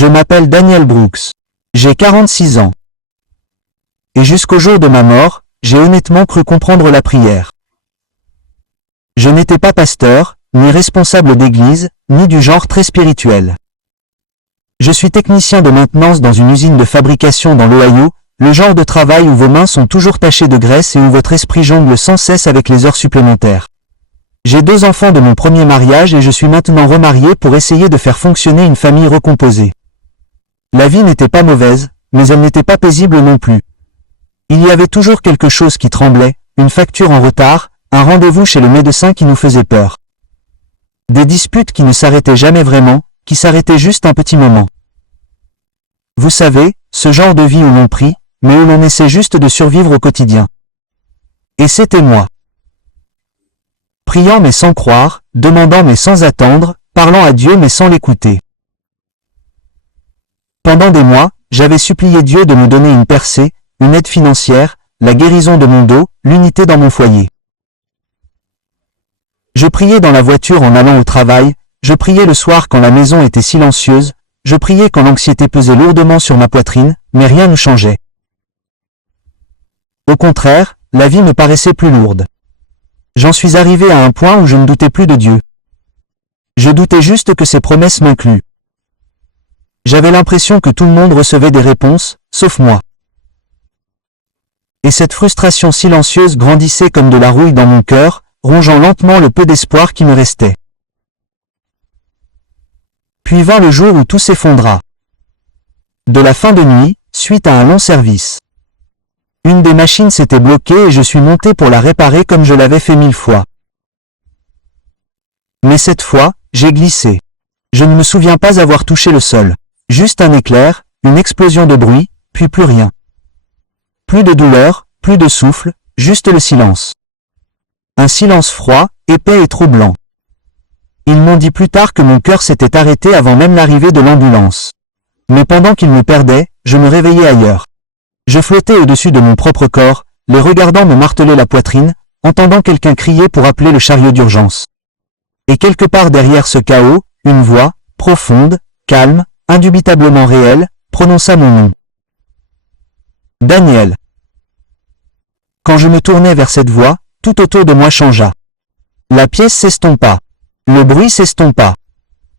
Je m'appelle Daniel Brooks. J'ai 46 ans. Et jusqu'au jour de ma mort, j'ai honnêtement cru comprendre la prière. Je n'étais pas pasteur, ni responsable d'église, ni du genre très spirituel. Je suis technicien de maintenance dans une usine de fabrication dans l'Ohio, le genre de travail où vos mains sont toujours tachées de graisse et où votre esprit jongle sans cesse avec les heures supplémentaires. J'ai 2 enfants de mon premier mariage et je suis maintenant remarié pour essayer de faire fonctionner une famille recomposée. La vie n'était pas mauvaise, mais elle n'était pas paisible non plus. Il y avait toujours quelque chose qui tremblait, une facture en retard, un rendez-vous chez le médecin qui nous faisait peur. Des disputes qui ne s'arrêtaient jamais vraiment, qui s'arrêtaient juste un petit moment. Vous savez, ce genre de vie où l'on prie, mais où l'on essaie juste de survivre au quotidien. Et c'était moi. Priant mais sans croire, demandant mais sans attendre, parlant à Dieu mais sans l'écouter. Pendant des mois, j'avais supplié Dieu de me donner une percée, une aide financière, la guérison de mon dos, l'unité dans mon foyer. Je priais dans la voiture en allant au travail, je priais le soir quand la maison était silencieuse, je priais quand l'anxiété pesait lourdement sur ma poitrine, mais rien ne changeait. Au contraire, la vie me paraissait plus lourde. J'en suis arrivé à un point où je ne doutais plus de Dieu. Je doutais juste que ses promesses m'incluent. J'avais l'impression que tout le monde recevait des réponses, sauf moi. Et cette frustration silencieuse grandissait comme de la rouille dans mon cœur, rongeant lentement le peu d'espoir qui me restait. Puis vint le jour où tout s'effondra. De la fin de nuit, suite à un long service. Une des machines s'était bloquée et je suis monté pour la réparer comme je l'avais fait 1000 fois. Mais cette fois, j'ai glissé. Je ne me souviens pas avoir touché le sol. Juste un éclair, une explosion de bruit, puis plus rien. Plus de douleur, plus de souffle, juste le silence. Un silence froid, épais et troublant. Ils m'ont dit plus tard que mon cœur s'était arrêté avant même l'arrivée de l'ambulance. Mais pendant qu'ils me perdaient, je me réveillais ailleurs. Je flottais au-dessus de mon propre corps, les regardant me marteler la poitrine, entendant quelqu'un crier pour appeler le chariot d'urgence. Et quelque part derrière ce chaos, une voix, profonde, calme, indubitablement réelle, prononça mon nom. Daniel. Quand je me tournai vers cette voix, tout autour de moi changea. La pièce s'estompa. Le bruit s'estompa.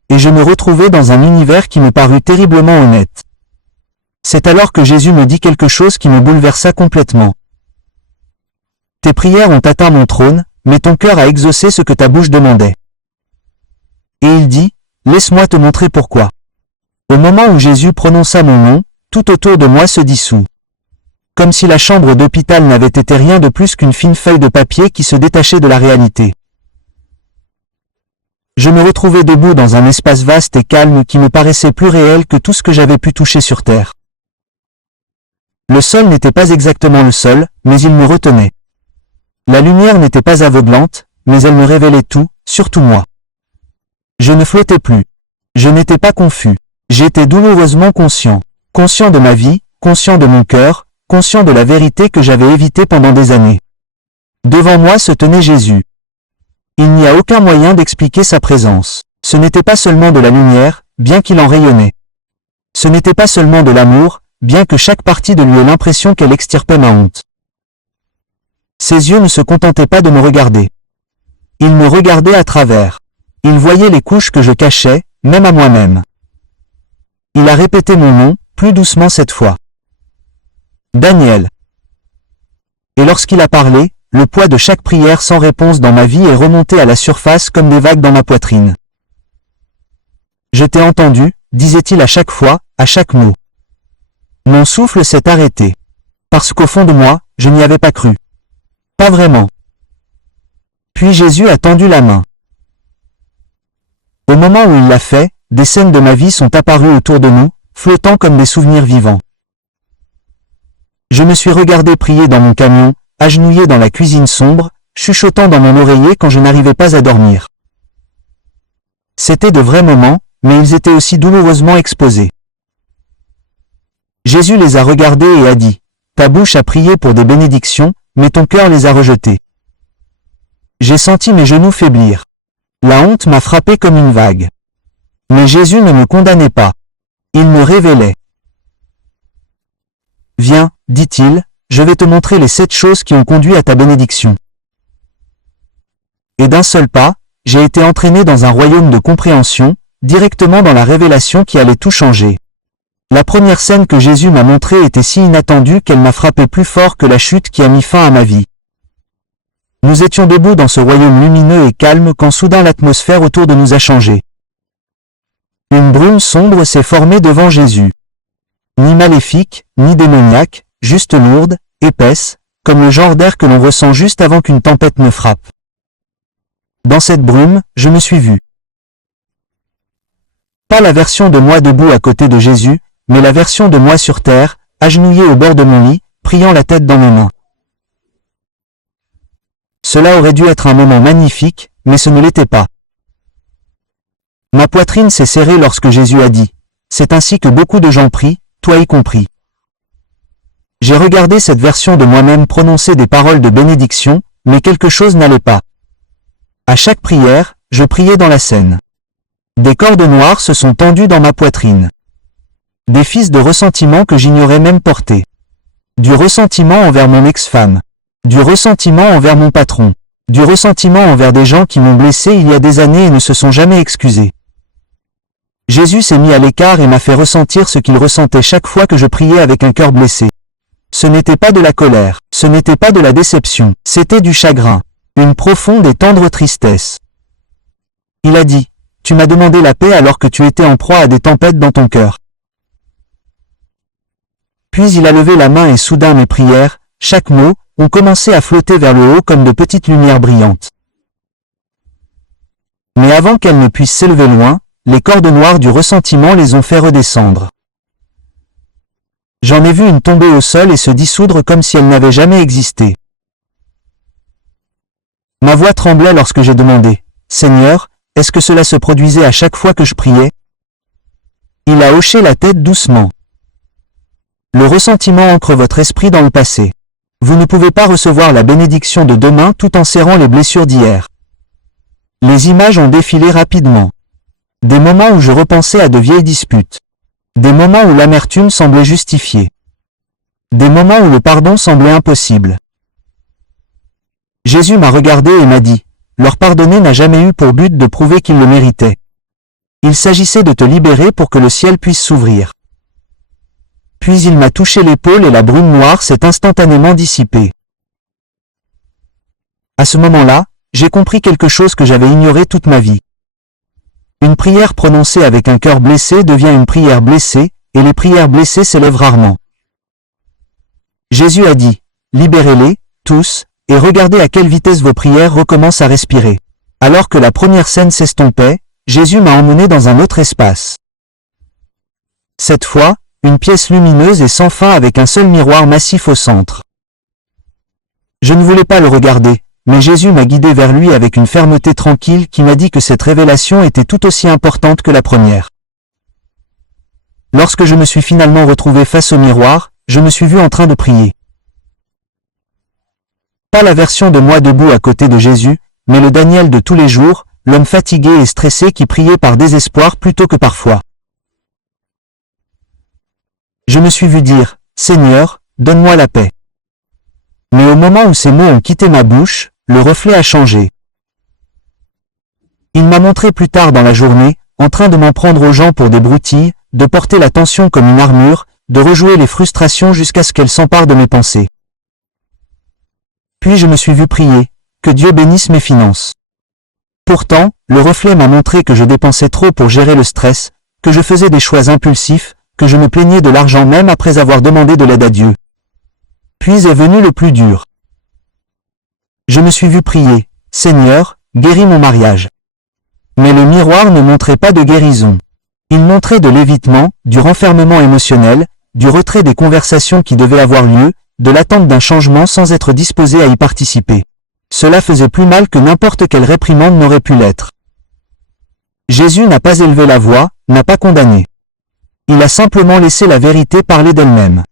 Et je me retrouvai dans un univers qui me parut terriblement honnête. C'est alors que Jésus me dit quelque chose qui me bouleversa complètement. Tes prières ont atteint mon trône, mais ton cœur a exaucé ce que ta bouche demandait. Et il dit, laisse-moi te montrer pourquoi. Au moment où Jésus prononça mon nom, tout autour de moi se dissout. Comme si la chambre d'hôpital n'avait été rien de plus qu'une fine feuille de papier qui se détachait de la réalité. Je me retrouvais debout dans un espace vaste et calme qui me paraissait plus réel que tout ce que j'avais pu toucher sur terre. Le sol n'était pas exactement le sol, mais il me retenait. La lumière n'était pas aveuglante, mais elle me révélait tout, surtout moi. Je ne flottais plus. Je n'étais pas confus. J'étais douloureusement conscient. Conscient de ma vie, conscient de mon cœur, conscient de la vérité que j'avais évitée pendant des années. Devant moi se tenait Jésus. Il n'y a aucun moyen d'expliquer sa présence. Ce n'était pas seulement de la lumière, bien qu'il en rayonnait. Ce n'était pas seulement de l'amour, bien que chaque partie de lui ait l'impression qu'elle extirpait ma honte. Ses yeux ne se contentaient pas de me regarder. Il me regardait à travers. Il voyait les couches que je cachais, même à moi-même. Il a répété mon nom, plus doucement cette fois. Daniel. Et lorsqu'il a parlé, le poids de chaque prière sans réponse dans ma vie est remonté à la surface comme des vagues dans ma poitrine. Je t'ai entendu, disait-il à chaque fois, à chaque mot. Mon souffle s'est arrêté. Parce qu'au fond de moi, je n'y avais pas cru. Pas vraiment. Puis Jésus a tendu la main. Au moment où il l'a fait, des scènes de ma vie sont apparues autour de nous, flottant comme des souvenirs vivants. Je me suis regardé prier dans mon camion, agenouillé dans la cuisine sombre, chuchotant dans mon oreiller quand je n'arrivais pas à dormir. C'étaient de vrais moments, mais ils étaient aussi douloureusement exposés. Jésus les a regardés et a dit, « Ta bouche a prié pour des bénédictions, mais ton cœur les a rejetées. » J'ai senti mes genoux faiblir. La honte m'a frappé comme une vague. Mais Jésus ne me condamnait pas. Il me révélait. Viens, dit-il, je vais te montrer les 7 choses qui ont conduit à ta bénédiction. Et d'un seul pas, j'ai été entraîné dans un royaume de compréhension, directement dans la révélation qui allait tout changer. La première scène que Jésus m'a montrée était si inattendue qu'elle m'a frappé plus fort que la chute qui a mis fin à ma vie. Nous étions debout dans ce royaume lumineux et calme quand soudain l'atmosphère autour de nous a changé. Une brume sombre s'est formée devant Jésus. Ni maléfique, ni démoniaque, juste lourde, épaisse, comme le genre d'air que l'on ressent juste avant qu'une tempête ne frappe. Dans cette brume, je me suis vu. Pas la version de moi debout à côté de Jésus, mais la version de moi sur terre, agenouillé au bord de mon lit, priant la tête dans mes mains. Cela aurait dû être un moment magnifique, mais ce ne l'était pas. Ma poitrine s'est serrée lorsque Jésus a dit « C'est ainsi que beaucoup de gens prient, toi y compris. » J'ai regardé cette version de moi-même prononcer des paroles de bénédiction, mais quelque chose n'allait pas. À chaque prière, je priais dans la scène. Des cordes noires se sont tendues dans ma poitrine. Des fils de ressentiment que j'ignorais même porter. Du ressentiment envers mon ex-femme. Du ressentiment envers mon patron. Du ressentiment envers des gens qui m'ont blessé il y a des années et ne se sont jamais excusés. Jésus s'est mis à l'écart et m'a fait ressentir ce qu'il ressentait chaque fois que je priais avec un cœur blessé. Ce n'était pas de la colère, ce n'était pas de la déception, c'était du chagrin, une profonde et tendre tristesse. Il a dit, « Tu m'as demandé la paix alors que tu étais en proie à des tempêtes dans ton cœur. » Puis il a levé la main et soudain mes prières, chaque mot, ont commencé à flotter vers le haut comme de petites lumières brillantes. Mais avant qu'elles ne puissent s'élever loin, les cordes noires du ressentiment les ont fait redescendre. J'en ai vu une tomber au sol et se dissoudre comme si elle n'avait jamais existé. Ma voix tremblait lorsque j'ai demandé, « Seigneur, est-ce que cela se produisait à chaque fois que je priais ?» Il a hoché la tête doucement. Le ressentiment ancre votre esprit dans le passé. Vous ne pouvez pas recevoir la bénédiction de demain tout en serrant les blessures d'hier. Les images ont défilé rapidement. Des moments où je repensais à de vieilles disputes. Des moments où l'amertume semblait justifiée. Des moments où le pardon semblait impossible. Jésus m'a regardé et m'a dit, « Leur pardonner n'a jamais eu pour but de prouver qu'ils le méritaient. Il s'agissait de te libérer pour que le ciel puisse s'ouvrir. » Puis il m'a touché l'épaule et la brume noire s'est instantanément dissipée. À ce moment-là, j'ai compris quelque chose que j'avais ignoré toute ma vie. Une prière prononcée avec un cœur blessé devient une prière blessée, et les prières blessées s'élèvent rarement. Jésus a dit, « Libérez-les, tous, et regardez à quelle vitesse vos prières recommencent à respirer. » Alors que la première scène s'estompait, Jésus m'a emmené dans un autre espace. Cette fois, une pièce lumineuse et sans fin avec un seul miroir massif au centre. Je ne voulais pas le regarder, mais Jésus m'a guidé vers lui avec une fermeté tranquille qui m'a dit que cette révélation était tout aussi importante que la première. Lorsque je me suis finalement retrouvé face au miroir, je me suis vu en train de prier. Pas la version de moi debout à côté de Jésus, mais le Daniel de tous les jours, l'homme fatigué et stressé qui priait par désespoir plutôt que par foi. Je me suis vu dire, « Seigneur, donne-moi la paix. » Mais au moment où ces mots ont quitté ma bouche, le reflet a changé. Il m'a montré plus tard dans la journée, en train de m'en prendre aux gens pour des broutilles, de porter la tension comme une armure, de rejouer les frustrations jusqu'à ce qu'elles s'emparent de mes pensées. Puis je me suis vu prier, que Dieu bénisse mes finances. Pourtant, le reflet m'a montré que je dépensais trop pour gérer le stress, que je faisais des choix impulsifs, que je me plaignais de l'argent même après avoir demandé de l'aide à Dieu. Puis est venu le plus dur. Je me suis vu prier, « Seigneur, guéris mon mariage. » Mais le miroir ne montrait pas de guérison. Il montrait de l'évitement, du renfermement émotionnel, du retrait des conversations qui devaient avoir lieu, de l'attente d'un changement sans être disposé à y participer. Cela faisait plus mal que n'importe quelle réprimande n'aurait pu l'être. Jésus n'a pas élevé la voix, n'a pas condamné. Il a simplement laissé la vérité parler d'elle-même.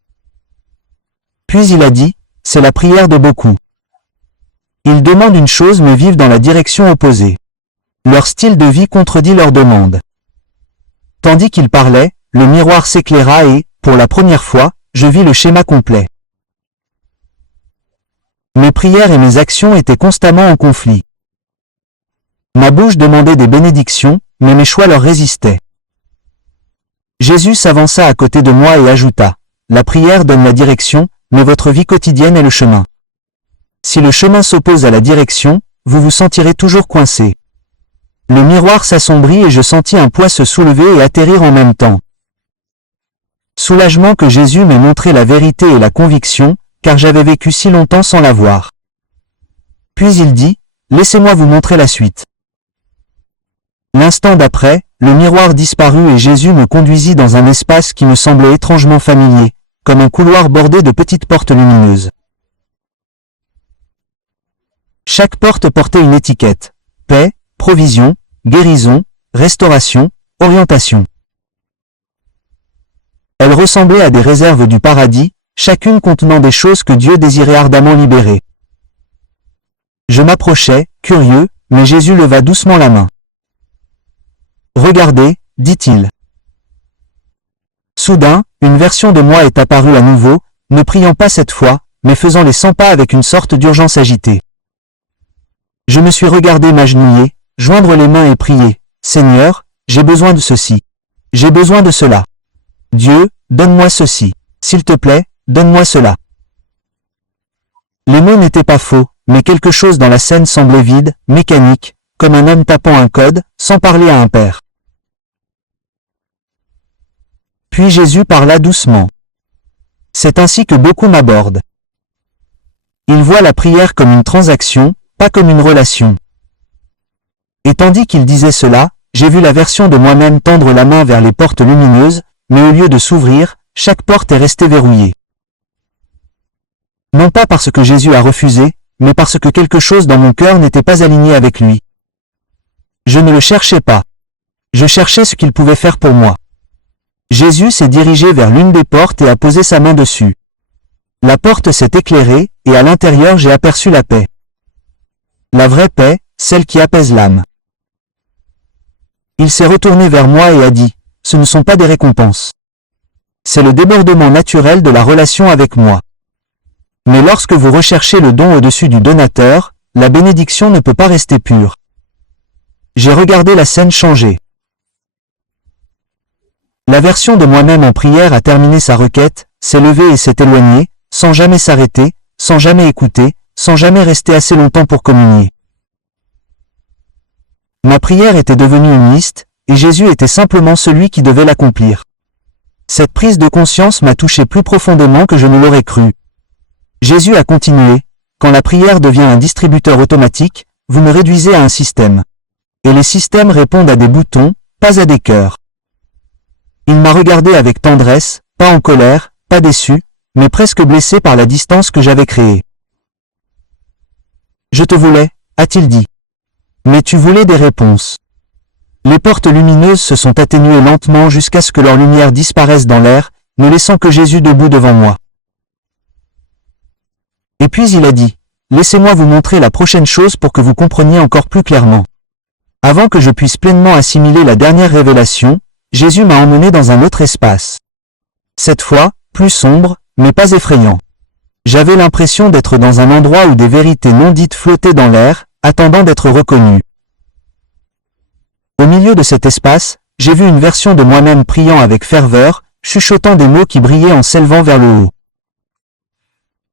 Puis il a dit, « C'est la prière de beaucoup. Ils demandent une chose mais vivent dans la direction opposée. Leur style de vie contredit leur demande. » Tandis qu'il parlait, le miroir s'éclaira et, pour la première fois, je vis le schéma complet. Mes prières et mes actions étaient constamment en conflit. Ma bouche demandait des bénédictions, mais mes choix leur résistaient. Jésus s'avança à côté de moi et ajouta, « La prière donne la direction, mais votre vie quotidienne est le chemin. Si le chemin s'oppose à la direction, vous vous sentirez toujours coincé. » Le miroir s'assombrit et je sentis un poids se soulever et atterrir en même temps. Soulagement que Jésus m'ait montré la vérité et la conviction, car j'avais vécu si longtemps sans la voir. Puis il dit, « Laissez-moi vous montrer la suite. » L'instant d'après, le miroir disparut et Jésus me conduisit dans un espace qui me semblait étrangement familier, comme un couloir bordé de petites portes lumineuses. Chaque porte portait une étiquette, paix, provision, guérison, restauration, orientation. Elles ressemblaient à des réserves du paradis, chacune contenant des choses que Dieu désirait ardemment libérer. Je m'approchai, curieux, mais Jésus leva doucement la main. « Regardez, dit-il. » Soudain, une version de moi est apparue à nouveau, ne priant pas cette fois, mais faisant les 100 pas avec une sorte d'urgence agitée. Je me suis regardé m'agenouiller, joindre les mains et prier, « Seigneur, j'ai besoin de ceci. J'ai besoin de cela. Dieu, donne-moi ceci. S'il te plaît, donne-moi cela. » Les mots n'étaient pas faux, mais quelque chose dans la scène semblait vide, mécanique, comme un homme tapant un code, sans parler à un père. Puis Jésus parla doucement. C'est ainsi que beaucoup m'abordent. Ils voient la prière comme une transaction, pas comme une relation. Et tandis qu'il disait cela, j'ai vu la version de moi-même tendre la main vers les portes lumineuses, mais au lieu de s'ouvrir, chaque porte est restée verrouillée. Non pas parce que Jésus a refusé, mais parce que quelque chose dans mon cœur n'était pas aligné avec lui. Je ne le cherchais pas. Je cherchais ce qu'il pouvait faire pour moi. Jésus s'est dirigé vers l'une des portes et a posé sa main dessus. La porte s'est éclairée, et à l'intérieur j'ai aperçu la paix. La vraie paix, celle qui apaise l'âme. Il s'est retourné vers moi et a dit, « Ce ne sont pas des récompenses. C'est le débordement naturel de la relation avec moi. Mais lorsque vous recherchez le don au-dessus du donateur, la bénédiction ne peut pas rester pure. » J'ai regardé la scène changer. La version de moi-même en prière a terminé sa requête, s'est levée et s'est éloignée, sans jamais s'arrêter, sans jamais écouter, sans jamais rester assez longtemps pour communier. Ma prière était devenue une liste, et Jésus était simplement celui qui devait l'accomplir. Cette prise de conscience m'a touché plus profondément que je ne l'aurais cru. Jésus a continué, « Quand la prière devient un distributeur automatique, vous me réduisez à un système. Et les systèmes répondent à des boutons, pas à des cœurs. » Il m'a regardé avec tendresse, pas en colère, pas déçu, mais presque blessé par la distance que j'avais créée. « Je te voulais, a-t-il dit. Mais tu voulais des réponses. » Les portes lumineuses se sont atténuées lentement jusqu'à ce que leur lumière disparaisse dans l'air, ne laissant que Jésus debout devant moi. Et puis il a dit, « Laissez-moi vous montrer la prochaine chose pour que vous compreniez encore plus clairement. » Avant que je puisse pleinement assimiler la dernière révélation, Jésus m'a emmené dans un autre espace. Cette fois, plus sombre, mais pas effrayant. J'avais l'impression d'être dans un endroit où des vérités non dites flottaient dans l'air, attendant d'être reconnues. Au milieu de cet espace, j'ai vu une version de moi-même priant avec ferveur, chuchotant des mots qui brillaient en s'élevant vers le haut.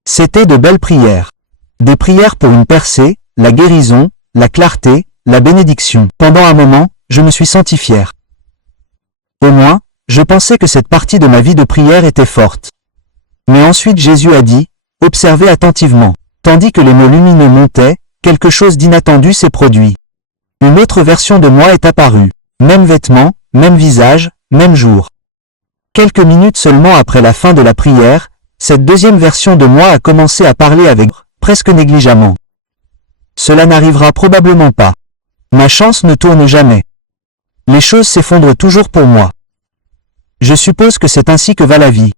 C'étaient de belles prières. Des prières pour une percée, la guérison, la clarté, la bénédiction. Pendant un moment, je me suis senti fier. Au moins, je pensais que cette partie de ma vie de prière était forte. Mais ensuite Jésus a dit, « Observez attentivement. » Tandis que les mots lumineux montaient, quelque chose d'inattendu s'est produit. Une autre version de moi est apparue. Même vêtements, même visage, même jour. Quelques minutes seulement après la fin de la prière, cette deuxième version de moi a commencé à parler avec presque négligemment. Cela n'arrivera probablement pas. Ma chance ne tourne jamais. Les choses s'effondrent toujours pour moi. Je suppose que c'est ainsi que va la vie.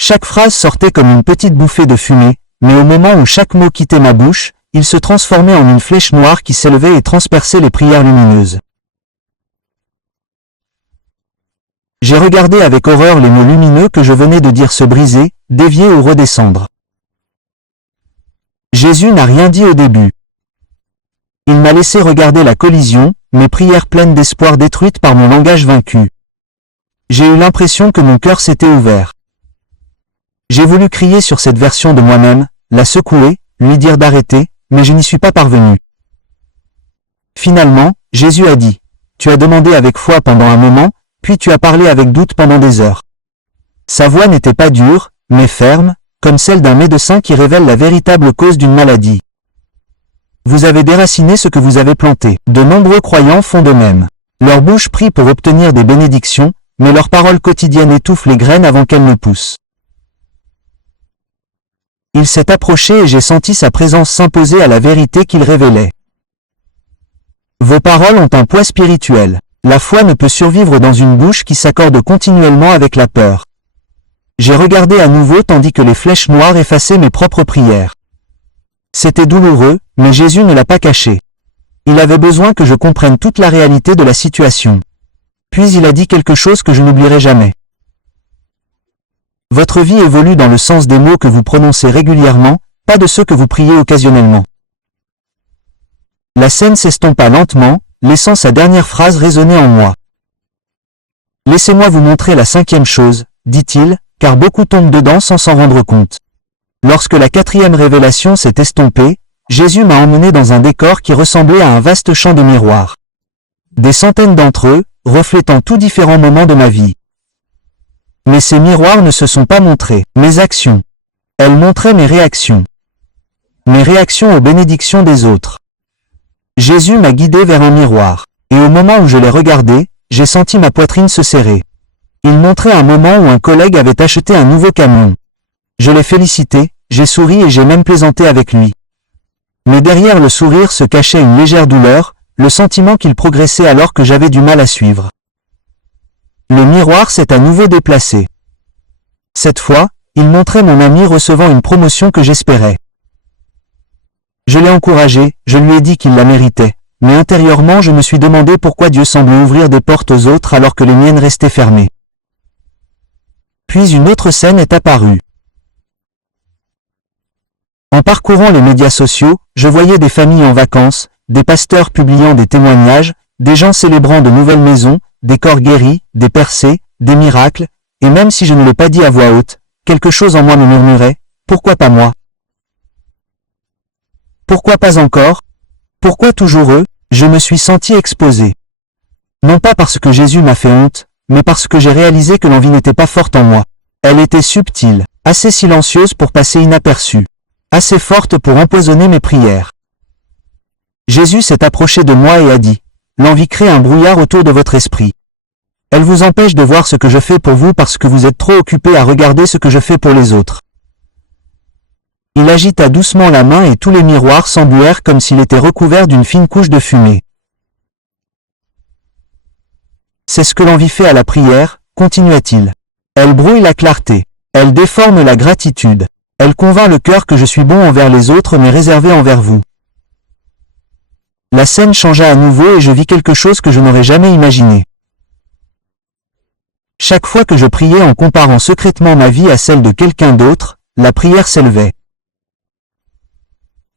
Chaque phrase sortait comme une petite bouffée de fumée, mais au moment où chaque mot quittait ma bouche, il se transformait en une flèche noire qui s'élevait et transperçait les prières lumineuses. J'ai regardé avec horreur les mots lumineux que je venais de dire se briser, dévier ou redescendre. Jésus n'a rien dit au début. Il m'a laissé regarder la collision, mes prières pleines d'espoir détruites par mon langage vaincu. J'ai eu l'impression que mon cœur s'était ouvert. J'ai voulu crier sur cette version de moi-même, la secouer, lui dire d'arrêter, mais je n'y suis pas parvenu. Finalement, Jésus a dit, « Tu as demandé avec foi pendant un moment, puis tu as parlé avec doute pendant des heures. » Sa voix n'était pas dure, mais ferme, comme celle d'un médecin qui révèle la véritable cause d'une maladie. Vous avez déraciné ce que vous avez planté. De nombreux croyants font de même. Leur bouche prie pour obtenir des bénédictions, mais leur parole quotidienne étouffe les graines avant qu'elles ne poussent. Il s'est approché et j'ai senti sa présence s'imposer à la vérité qu'il révélait. Vos paroles ont un poids spirituel. La foi ne peut survivre dans une bouche qui s'accorde continuellement avec la peur. J'ai regardé à nouveau tandis que les flèches noires effaçaient mes propres prières. C'était douloureux, mais Jésus ne l'a pas caché. Il avait besoin que je comprenne toute la réalité de la situation. Puis il a dit quelque chose que je n'oublierai jamais. Votre vie évolue dans le sens des mots que vous prononcez régulièrement, pas de ceux que vous priez occasionnellement. La scène s'estompa lentement, laissant sa dernière phrase résonner en moi. Laissez-moi vous montrer la 5e chose, dit-il, car beaucoup tombent dedans sans s'en rendre compte. Lorsque la 4e révélation s'est estompée, Jésus m'a emmené dans un décor qui ressemblait à un vaste champ de miroirs. Des centaines d'entre eux, reflétant tous différents moments de ma vie. Mais ces miroirs ne se sont pas montrés, mes actions. Elles montraient mes réactions. Mes réactions aux bénédictions des autres. Jésus m'a guidé vers un miroir, et au moment où je l'ai regardé, j'ai senti ma poitrine se serrer. Il montrait un moment où un collègue avait acheté un nouveau camion. Je l'ai félicité, j'ai souri et j'ai même plaisanté avec lui. Mais derrière le sourire se cachait une légère douleur, le sentiment qu'il progressait alors que j'avais du mal à suivre. Le miroir s'est à nouveau déplacé. Cette fois, il montrait mon ami recevant une promotion que j'espérais. Je l'ai encouragé, je lui ai dit qu'il la méritait, mais intérieurement je me suis demandé pourquoi Dieu semblait ouvrir des portes aux autres alors que les miennes restaient fermées. Puis une autre scène est apparue. En parcourant les médias sociaux, je voyais des familles en vacances, des pasteurs publiant des témoignages, des gens célébrant de nouvelles maisons, des corps guéris, des percées, des miracles, et même si je ne l'ai pas dit à voix haute, quelque chose en moi me murmurait, pourquoi pas moi? Pourquoi pas encore? Pourquoi toujours eux? Je me suis senti exposé. Non pas parce que Jésus m'a fait honte, mais parce que j'ai réalisé que l'envie n'était pas forte en moi. Elle était subtile, assez silencieuse pour passer inaperçue, assez forte pour empoisonner mes prières. Jésus s'est approché de moi et a dit, « L'envie crée un brouillard autour de votre esprit. Elle vous empêche de voir ce que je fais pour vous parce que vous êtes trop occupé à regarder ce que je fais pour les autres. » Il agita doucement la main et tous les miroirs s'embuèrent comme s'il était recouvert d'une fine couche de fumée. C'est ce que l'envie fait à la prière, continua-t-il. Elle brouille la clarté. Elle déforme la gratitude. Elle convainc le cœur que je suis bon envers les autres mais réservé envers vous. La scène changea à nouveau et je vis quelque chose que je n'aurais jamais imaginé. Chaque fois que je priais en comparant secrètement ma vie à celle de quelqu'un d'autre, la prière s'élevait.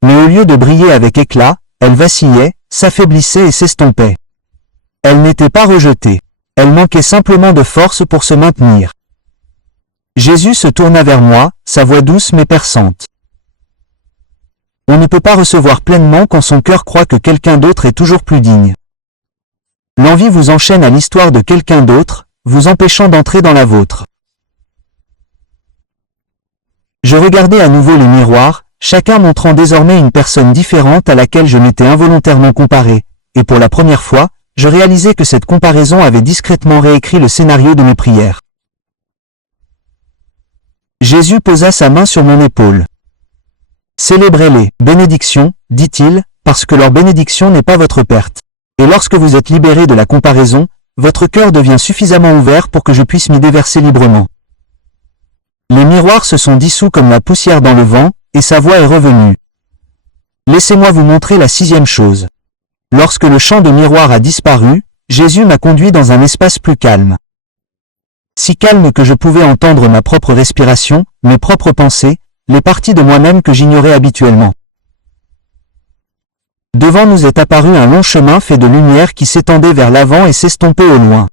Mais au lieu de briller avec éclat, elle vacillait, s'affaiblissait et s'estompait. Elle n'était pas rejetée. Elle manquait simplement de force pour se maintenir. Jésus se tourna vers moi, sa voix douce mais perçante. On ne peut pas recevoir pleinement quand son cœur croit que quelqu'un d'autre est toujours plus digne. L'envie vous enchaîne à l'histoire de quelqu'un d'autre, vous empêchant d'entrer dans la vôtre. Je regardais à nouveau les miroirs, chacun montrant désormais une personne différente à laquelle je m'étais involontairement comparé, et pour la première fois, je réalisais que cette comparaison avait discrètement réécrit le scénario de mes prières. Jésus posa sa main sur mon épaule. « Célébrez-les, bénédictions, dit-il, parce que leur bénédiction n'est pas votre perte. Et lorsque vous êtes libéré de la comparaison, votre cœur devient suffisamment ouvert pour que je puisse m'y déverser librement. » Les miroirs se sont dissous comme la poussière dans le vent, et sa voix est revenue. Laissez-moi vous montrer la 6e chose. Lorsque le champ de miroirs a disparu, Jésus m'a conduit dans un espace plus calme. Si calme que je pouvais entendre ma propre respiration, mes propres pensées, les parties de moi-même que j'ignorais habituellement. Devant nous est apparu un long chemin fait de lumière qui s'étendait vers l'avant et s'estompait au loin.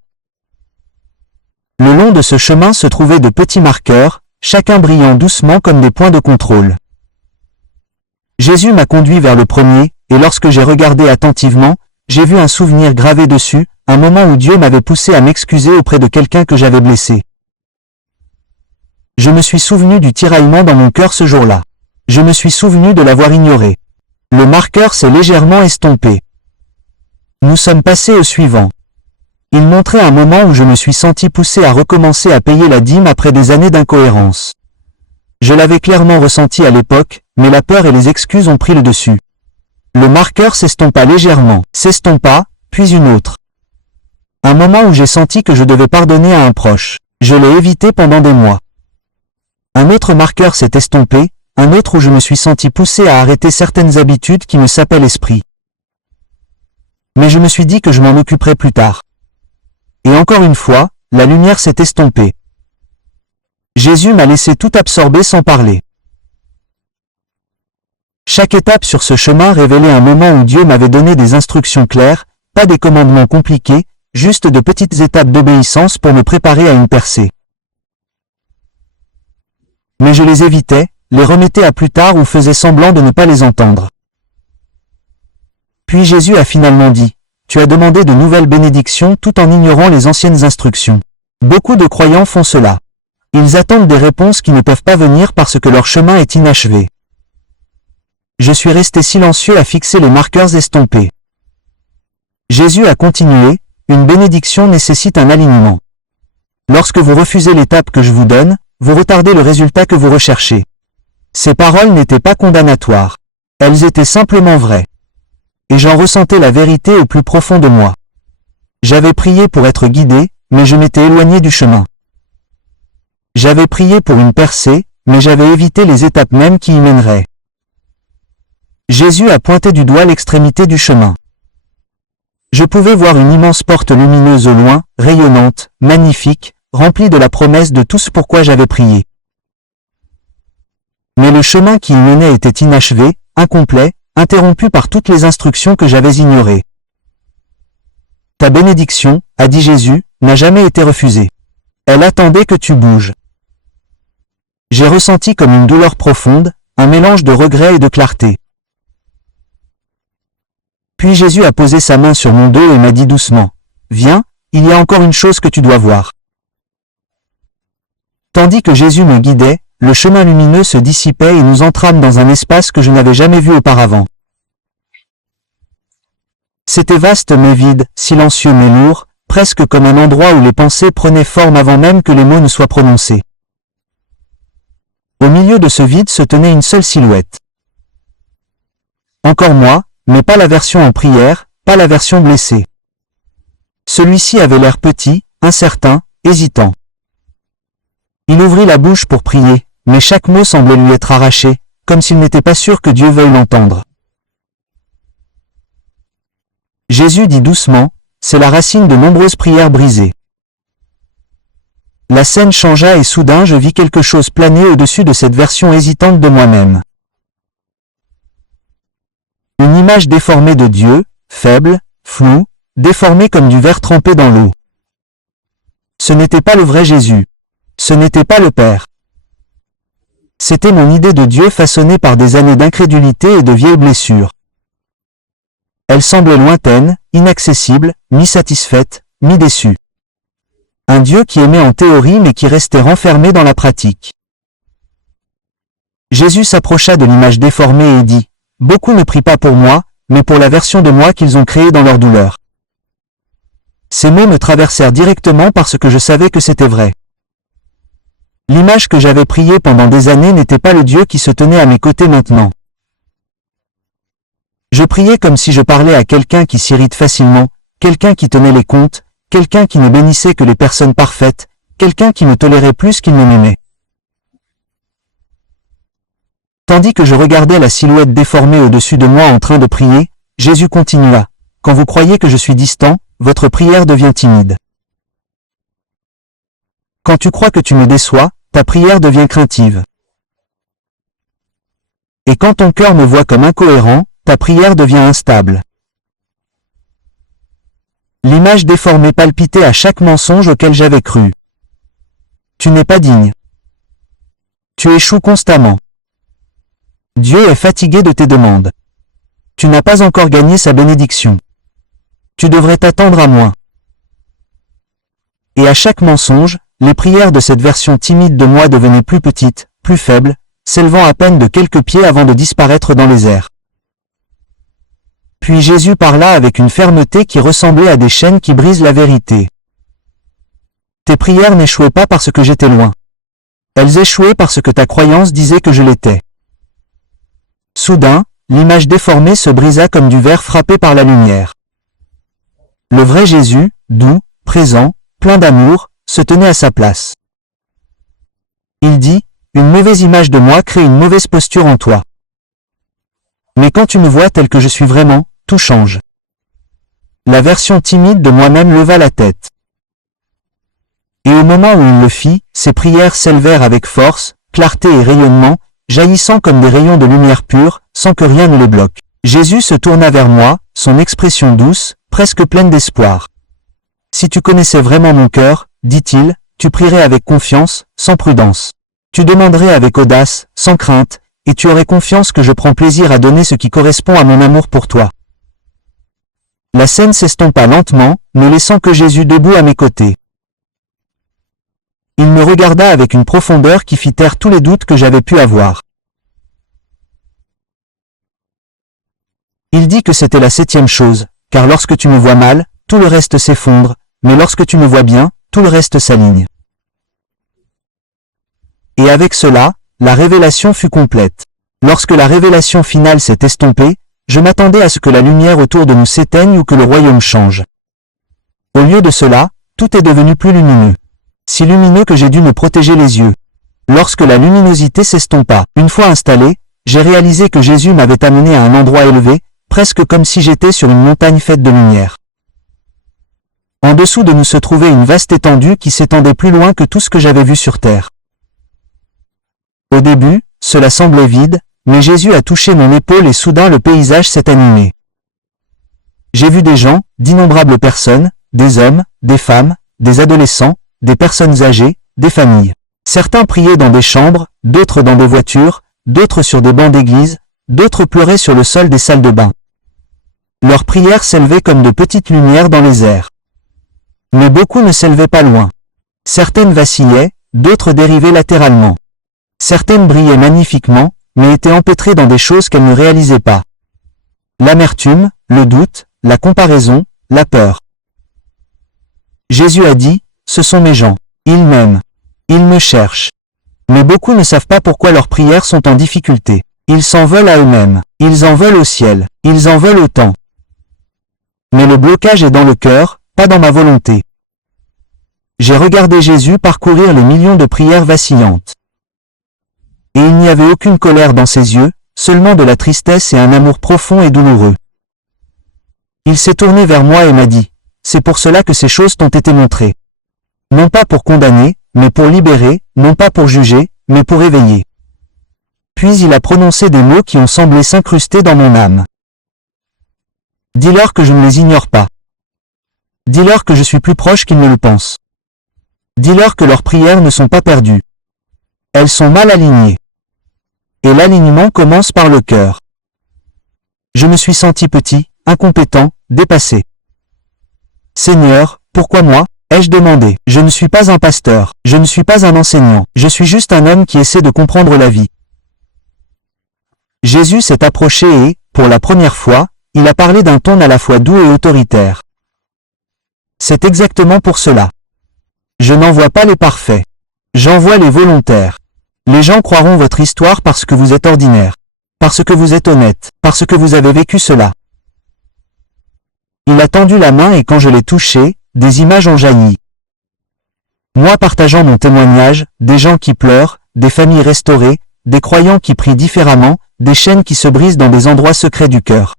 Le long de ce chemin se trouvaient de petits marqueurs, chacun brillant doucement comme des points de contrôle. Jésus m'a conduit vers le premier, et lorsque j'ai regardé attentivement, j'ai vu un souvenir gravé dessus, un moment où Dieu m'avait poussé à m'excuser auprès de quelqu'un que j'avais blessé. Je me suis souvenu du tiraillement dans mon cœur ce jour-là. Je me suis souvenu de l'avoir ignoré. Le marqueur s'est légèrement estompé. Nous sommes passés au suivant. Il montrait un moment où je me suis senti poussé à recommencer à payer la dîme après des années d'incohérence. Je l'avais clairement ressenti à l'époque, mais la peur et les excuses ont pris le dessus. Le marqueur s'estompa légèrement, s'estompa, puis une autre. Un moment où j'ai senti que je devais pardonner à un proche. Je l'ai évité pendant des mois. Un autre marqueur s'est estompé, un autre où je me suis senti poussé à arrêter certaines habitudes qui me sapaient l'esprit. Mais je me suis dit que je m'en occuperais plus tard. Et encore une fois, la lumière s'est estompée. Jésus m'a laissé tout absorber sans parler. Chaque étape sur ce chemin révélait un moment où Dieu m'avait donné des instructions claires, pas des commandements compliqués, juste de petites étapes d'obéissance pour me préparer à une percée. Mais je les évitais, les remettais à plus tard ou faisais semblant de ne pas les entendre. Puis Jésus a finalement dit, « Tu as demandé de nouvelles bénédictions tout en ignorant les anciennes instructions. » Beaucoup de croyants font cela. Ils attendent des réponses qui ne peuvent pas venir parce que leur chemin est inachevé. Je suis resté silencieux à fixer les marqueurs estompés. Jésus a continué, « Une bénédiction nécessite un alignement. Lorsque vous refusez l'étape que je vous donne, vous retardez le résultat que vous recherchez. » Ces paroles n'étaient pas condamnatoires. Elles étaient simplement vraies. Et j'en ressentais la vérité au plus profond de moi. J'avais prié pour être guidé, mais je m'étais éloigné du chemin. J'avais prié pour une percée, mais j'avais évité les étapes mêmes qui y mèneraient. Jésus a pointé du doigt l'extrémité du chemin. Je pouvais voir une immense porte lumineuse au loin, rayonnante, magnifique, remplie de la promesse de tout ce pourquoi j'avais prié. Mais le chemin qui y menait était inachevé, incomplet, interrompu par toutes les instructions que j'avais ignorées. Ta bénédiction, a dit Jésus, n'a jamais été refusée. Elle attendait que tu bouges. J'ai ressenti comme une douleur profonde, un mélange de regret et de clarté. Puis Jésus a posé sa main sur mon dos et m'a dit doucement, « Viens, il y a encore une chose que tu dois voir. » Tandis que Jésus me guidait, le chemin lumineux se dissipait et nous entrâmes dans un espace que je n'avais jamais vu auparavant. C'était vaste mais vide, silencieux mais lourd, presque comme un endroit où les pensées prenaient forme avant même que les mots ne soient prononcés. Au milieu de ce vide se tenait une seule silhouette. Encore moi, mais pas la version en prière, pas la version blessée. Celui-ci avait l'air petit, incertain, hésitant. Il ouvrit la bouche pour prier, mais chaque mot semblait lui être arraché, comme s'il n'était pas sûr que Dieu veuille l'entendre. Jésus dit doucement, « C'est la racine de nombreuses prières brisées. » La scène changea et soudain je vis quelque chose planer au-dessus de cette version hésitante de moi-même. Une image déformée de Dieu, faible, floue, déformée comme du verre trempé dans l'eau. Ce n'était pas le vrai Jésus. Ce n'était pas le Père. C'était mon idée de Dieu façonnée par des années d'incrédulité et de vieilles blessures. Elle semblait lointaine, inaccessible, mi-satisfaite, mi-déçue. Un Dieu qui aimait en théorie mais qui restait renfermé dans la pratique. Jésus s'approcha de l'image déformée et dit, « Beaucoup ne prient pas pour moi, mais pour la version de moi qu'ils ont créée dans leur douleur. » Ces mots me traversèrent directement parce que je savais que c'était vrai. L'image que j'avais priée pendant des années n'était pas le Dieu qui se tenait à mes côtés maintenant. Je priais comme si je parlais à quelqu'un qui s'irrite facilement, quelqu'un qui tenait les comptes, quelqu'un qui ne bénissait que les personnes parfaites, quelqu'un qui me tolérait plus qu'il ne m'aimait. Tandis que je regardais la silhouette déformée au-dessus de moi en train de prier, Jésus continua, « Quand vous croyez que je suis distant, votre prière devient timide. Quand tu crois que tu me déçois, ta prière devient craintive. Et quand ton cœur me voit comme incohérent, ta prière devient instable. L'image déformée palpitait à chaque mensonge auquel j'avais cru. Tu n'es pas digne. Tu échoues constamment. Dieu est fatigué de tes demandes. Tu n'as pas encore gagné sa bénédiction. Tu devrais t'attendre à moins. Et à chaque mensonge, les prières de cette version timide de moi devenaient plus petites, plus faibles, s'élevant à peine de quelques pieds avant de disparaître dans les airs. Puis Jésus parla avec une fermeté qui ressemblait à des chaînes qui brisent la vérité. Tes prières n'échouaient pas parce que j'étais loin. Elles échouaient parce que ta croyance disait que je l'étais. Soudain, l'image déformée se brisa comme du verre frappé par la lumière. Le vrai Jésus, doux, présent, plein d'amour, se tenait à sa place. Il dit, « Une mauvaise image de moi crée une mauvaise posture en toi. Mais quand tu me vois tel que je suis vraiment, tout change. » La version timide de moi-même leva la tête. Et au moment où il le fit, ses prières s'élevèrent avec force, clarté et rayonnement, jaillissant comme des rayons de lumière pure, sans que rien ne les bloque. Jésus se tourna vers moi, son expression douce, presque pleine d'espoir. « Si tu connaissais vraiment mon cœur, dit-il, tu prierais avec confiance, sans prudence. Tu demanderais avec audace, sans crainte, et tu aurais confiance que je prends plaisir à donner ce qui correspond à mon amour pour toi. » La scène s'estompa lentement, ne laissant que Jésus debout à mes côtés. Il me regarda avec une profondeur qui fit taire tous les doutes que j'avais pu avoir. Il dit que c'était la 7e chose, car lorsque tu me vois mal, tout le reste s'effondre, mais lorsque tu me vois bien, tout le reste s'aligne. Et avec cela, la révélation fut complète. Lorsque la révélation finale s'est estompée, je m'attendais à ce que la lumière autour de nous s'éteigne ou que le royaume change. Au lieu de cela, tout est devenu plus lumineux. Si lumineux que j'ai dû me protéger les yeux. Lorsque la luminosité s'estompa, une fois installée, j'ai réalisé que Jésus m'avait amené à un endroit élevé, presque comme si j'étais sur une montagne faite de lumière. En dessous de nous se trouvait une vaste étendue qui s'étendait plus loin que tout ce que j'avais vu sur terre. Au début, cela semblait vide, mais Jésus a touché mon épaule et soudain le paysage s'est animé. J'ai vu des gens, d'innombrables personnes, des hommes, des femmes, des adolescents, des personnes âgées, des familles. Certains priaient dans des chambres, d'autres dans des voitures, d'autres sur des bancs d'église, d'autres pleuraient sur le sol des salles de bain. Leurs prières s'élevaient comme de petites lumières dans les airs. Mais beaucoup ne s'élevaient pas loin. Certaines vacillaient, d'autres dérivaient latéralement. Certaines brillaient magnifiquement, mais étaient empêtrées dans des choses qu'elles ne réalisaient pas. L'amertume, le doute, la comparaison, la peur. Jésus a dit, « Ce sont mes gens. Ils m'aiment. Ils me cherchent. » Mais beaucoup ne savent pas pourquoi leurs prières sont en difficulté. Ils s'en veulent à eux-mêmes. Ils en veulent au ciel. Ils en veulent au temps. Mais le blocage est dans le cœur, pas dans ma volonté. J'ai regardé Jésus parcourir les millions de prières vacillantes. Et il n'y avait aucune colère dans ses yeux, seulement de la tristesse et un amour profond et douloureux. Il s'est tourné vers moi et m'a dit, « C'est pour cela que ces choses t'ont été montrées. Non pas pour condamner, mais pour libérer, non pas pour juger, mais pour éveiller. » Puis il a prononcé des mots qui ont semblé s'incruster dans mon âme. « Dis-leur que je ne les ignore pas. Dis-leur que je suis plus proche qu'ils ne le pensent. Dis-leur que leurs prières ne sont pas perdues. Elles sont mal alignées. Et l'alignement commence par le cœur. » Je me suis senti petit, incompétent, dépassé. « Seigneur, pourquoi moi ?» ai-je demandé. « Je ne suis pas un pasteur, je ne suis pas un enseignant, je suis juste un homme qui essaie de comprendre la vie. » Jésus s'est approché et, pour la première fois, il a parlé d'un ton à la fois doux et autoritaire. C'est exactement pour cela. Je n'envoie pas les parfaits. J'envoie les volontaires. Les gens croiront votre histoire parce que vous êtes ordinaire, parce que vous êtes honnête, parce que vous avez vécu cela. Il a tendu la main et quand je l'ai touché, des images ont jailli. Moi partageant mon témoignage, des gens qui pleurent, des familles restaurées, des croyants qui prient différemment, des chaînes qui se brisent dans des endroits secrets du cœur.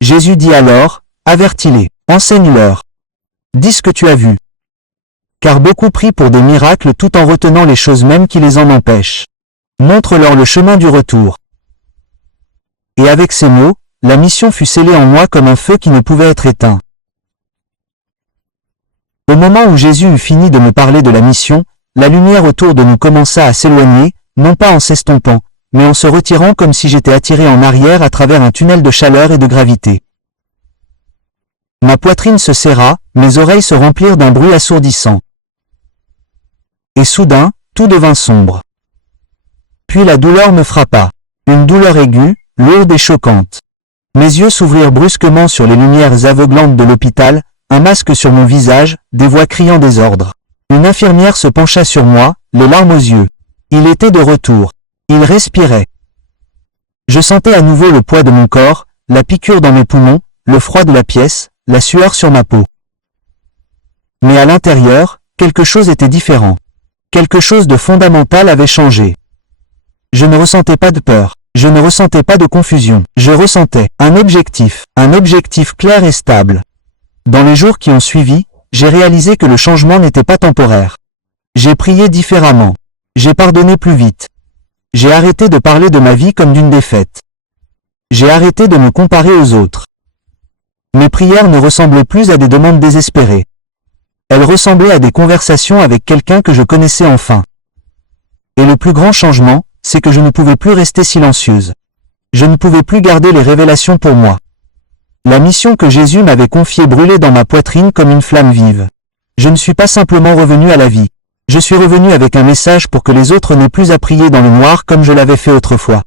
Jésus dit alors, avertis-les, enseigne-leur. Dis ce que tu as vu. car beaucoup prient pour des miracles tout en retenant les choses mêmes qui les en empêchent. Montre-leur le chemin du retour. Et avec ces mots, la mission fut scellée en moi comme un feu qui ne pouvait être éteint. Au moment où Jésus eut fini de me parler de la mission, la lumière autour de nous commença à s'éloigner, non pas en s'estompant, mais en se retirant comme si j'étais attiré en arrière à travers un tunnel de chaleur et de gravité. Ma poitrine se serra, mes oreilles se remplirent d'un bruit assourdissant. Et soudain, tout devint sombre. Puis la douleur me frappa. Une douleur aiguë, lourde et choquante. Mes yeux s'ouvrirent brusquement sur les lumières aveuglantes de l'hôpital, un masque sur mon visage, des voix criant des ordres. Une infirmière se pencha sur moi, les larmes aux yeux. Il était de retour. Il respirait. Je sentais à nouveau le poids de mon corps, la piqûre dans mes poumons, le froid de la pièce, la sueur sur ma peau. Mais à l'intérieur, quelque chose était différent. Quelque chose de fondamental avait changé. Je ne ressentais pas de peur. Je ne ressentais pas de confusion. Je ressentais un objectif clair et stable. Dans les jours qui ont suivi, j'ai réalisé que le changement n'était pas temporaire. J'ai prié différemment. J'ai pardonné plus vite. J'ai arrêté de parler de ma vie comme d'une défaite. J'ai arrêté de me comparer aux autres. Mes prières ne ressemblaient plus à des demandes désespérées. Elles ressemblaient à des conversations avec quelqu'un que je connaissais enfin. Et le plus grand changement, c'est que je ne pouvais plus rester silencieuse. Je ne pouvais plus garder les révélations pour moi. La mission que Jésus m'avait confiée brûlait dans ma poitrine comme une flamme vive. Je ne suis pas simplement revenu à la vie. Je suis revenu avec un message pour que les autres n'aient plus à prier dans le noir comme je l'avais fait autrefois.